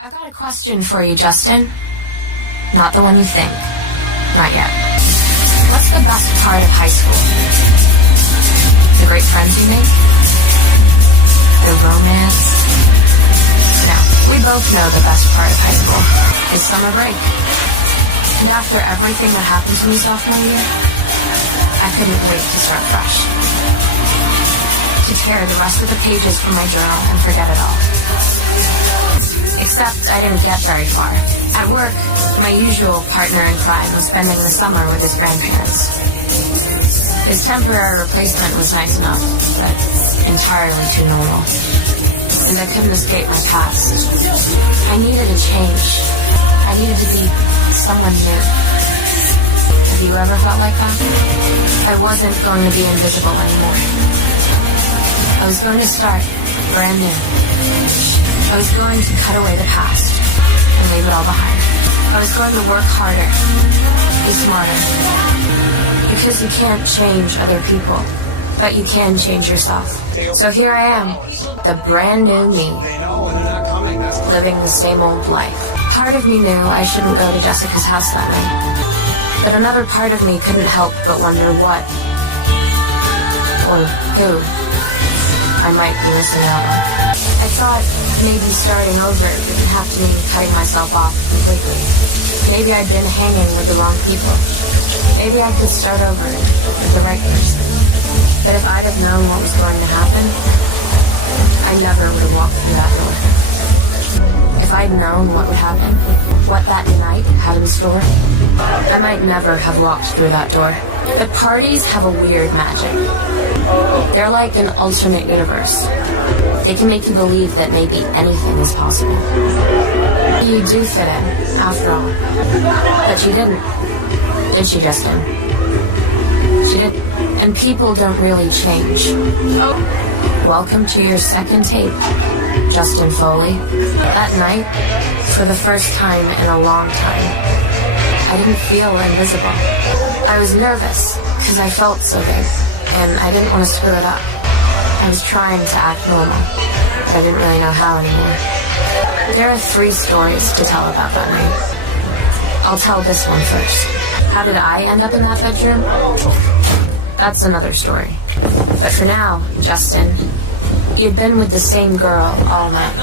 I've got a question for you, Justin. Not the one you think. Not yet. What's the best part of high school? The great friends you make? The romance? No, we both know the best part of high school is summer break. And after everything that happened to me sophomore year, I couldn't wait to start fresh. To tear the rest of the pages from my journal and forget it all. Except I didn't get very far. At work, my usual partner in crime was spending the summer with his grandparents. His temporary replacement was nice enough, but entirely too normal. And I couldn't escape my past. I needed a change. I needed to be someone new. Have you ever felt like that? I wasn't going to be invisible anymore. I was going to start brand new. I was going to cut away the past and leave it all behind. I was going to work harder, be smarter. Because you can't change other people, but you can change yourself. So here I am, the brand new me, living the same old life. Part of me knew I shouldn't go to Jessica's house that night. But another part of me couldn't help but wonder what, or who, I might be missing out on. I thought maybe starting over didn't have to mean cutting myself off completely. Maybe I'd been hanging with the wrong people. Maybe I could start over with the right person. But if I'd have known what was going to happen, I never would have walked through that door. If I'd known what would happen, what that night had in store, I might never have walked through that door. But parties have a weird magic. They're like an alternate universe. They can make you believe that maybe anything is possible. You do fit in, after all. But she didn't. Did she, Justin? She didn't. And people don't really change. Welcome to your second tape, Justin Foley. That night, for the first time in a long time, I didn't feel invisible. I was nervous, because I felt so big, and I didn't want to screw it up. I was trying to act normal, but I didn't really know how anymore. There are 3 stories to tell about that night. I'll tell this one first. How did I end up in that bedroom? That's another story. But for now, Justin, you'd been with the same girl all night.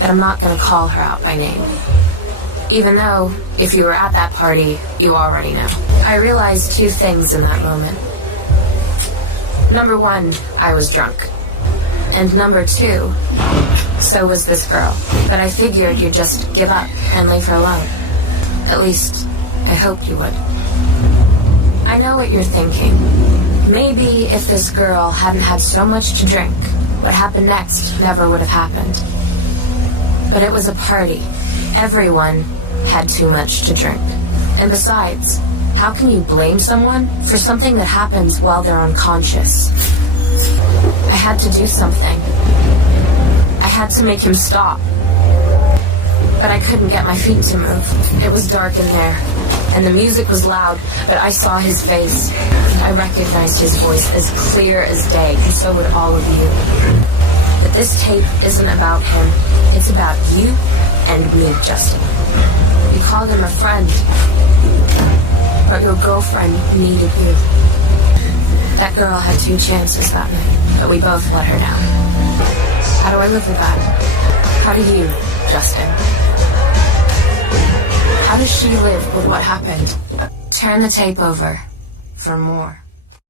But I'm not going to call her out by name. Even though, if you were at that party, you already know. I realized 2 things in that moment. Number 1, I was drunk. And number 2, so was this girl. But I figured you'd just give up and leave her alone. At least, I hoped you would. I know what you're thinking. Maybe if this girl hadn't had so much to drink, what happened next never would have happened. But it was a party. Everyone had too much to drink. And besides, how can you blame someone for something that happens while they're unconscious? I had to do something. I had to make him stop. But I couldn't get my feet to move. It was dark in there, and the music was loud, but I saw his face. And I recognized his voice as clear as day, and so would all of you. But this tape isn't about him. It's about you and me, Justin. You called him a friend, but your girlfriend needed you. That girl had 2 chances that night, but we both let her down. How do I live with that? How do you, Justin? How does she live with what happened? Turn the tape over for more.